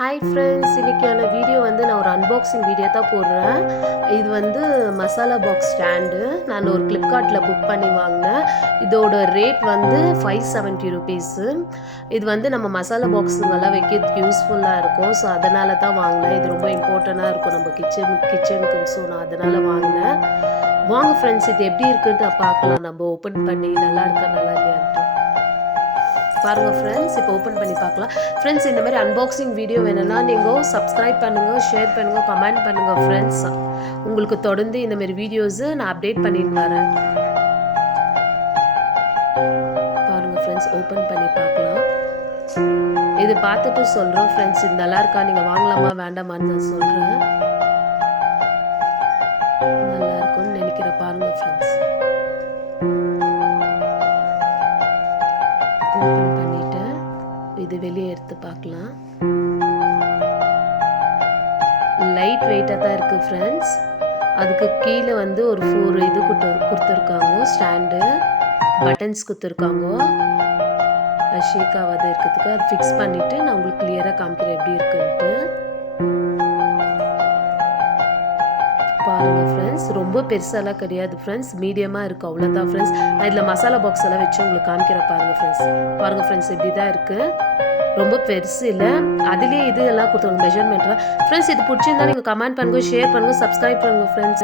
Hi friends, இன்றைக்கான video வந்து நான் ஒரு அன்பாக்சிங் வீடியோ தான் போடுறேன். இது வந்து மசாலா பாக்ஸ் ஸ்டாண்டு. நான் ஒரு ஃப்ளிப்கார்ட்டில் புக் பண்ணி வாங்கினேன். இதோட ரேட் வந்து 570 ருபீஸு. இது வந்து நம்ம மசாலா பாக்ஸுங்கெல்லாம் வைக்கிறதுக்கு யூஸ்ஃபுல்லாக இருக்கும். ஸோ அதனால தான் வாங்கினேன். இது ரொம்ப இம்பார்ட்டண்ட்டாக இருக்கும் நம்ம கிச்சனுக்கு. ஸோ நான் அதனால் வாங்கினேன். வாங்க ஃப்ரெண்ட்ஸ், இது எப்படி இருக்குன்ட்டு நான் பார்க்கலாம். நம்ம ஓப்பன் பண்ணி நல்லா இருக்கா நல்லா இல்லையான்ட்டு பாருங்கள் ஃப்ரெண்ட்ஸ். இப்போ ஓப்பன் பண்ணி பார்க்கலாம். ஃப்ரெண்ட்ஸ், இந்த மாதிரி அன்பாக்சிங் வீடியோ வேணும்னா நீங்கள் சப்ஸ்கிரைப் பண்ணுங்கள், ஷேர் பண்ணுங்கள், கமெண்ட் பண்ணுங்கள் ஃப்ரெண்ட்ஸ். உங்களுக்கு தொடர்ந்து இந்த மாதிரி வீடியோஸு நான் அப்டேட் பண்ணிட்டு வரேன். பாருங்கள் ஃப்ரெண்ட்ஸ், ஓப்பன் பண்ணி பார்க்கலாம். இது பார்த்துட்டு சொல்கிறோம் ஃப்ரெண்ட்ஸ், இது நல்லா இருக்கா, நீங்கள் வாங்கலாமா வேண்டாமான்னு நான் சொல்கிறேன். நல்லா இருக்கும்னு நினைக்கிறேன். பாருங்கள் ஃப்ரெண்ட்ஸ், ஓப்பன் பண்ணிவிட்டு இது வெளியே எடுத்து பார்க்கலாம். லைட் வெயிட்டாக தான் இருக்குது ஃப்ரெண்ட்ஸ். அதுக்கு கீழே வந்து ஒரு 4 இது கொடுத்துருக்காங்க. ஸ்டாண்டு, பட்டன்ஸ் கொடுத்துருக்காங்க. அது ஷேக் ஆகாத இருக்கிறதுக்கு அது ஃபிக்ஸ் பண்ணிவிட்டு நான் உங்களுக்கு கிளியராக காமிக்கிறேன் எப்படி இருக்குன்ட்டு. பாருங்கள் ஃப்ரெண்ட்ஸ், ரொம்ப பெருசாலாம் கிடையாது ஃப்ரெண்ட்ஸ், மீடியமாக இருக்குது, அவ்வளோதான் ஃப்ரெண்ட்ஸ். நான் இதில் மசாலா பாக்ஸ் எல்லாம் வச்சு உங்களுக்கு காமிக்கிறேன். பாருங்கள் ஃப்ரெண்ட்ஸ், பாருங்கள் ஃப்ரெண்ட்ஸ், இப்படி தான் இருக்குது. ரொம்ப பெருசு இல்லை. அதுலேயே இது எல்லாம் கொடுத்துருங்க மெஷர்மெண்ட்லாம். ஃப்ரெண்ட்ஸ், இது பிடிச்சிருந்தா நீங்கள் கமெண்ட் பண்ணுங்கள், ஷேர் பண்ணுங்கள், சப்ஸ்கிரைப் பண்ணுங்கள் ஃப்ரெண்ட்ஸ்.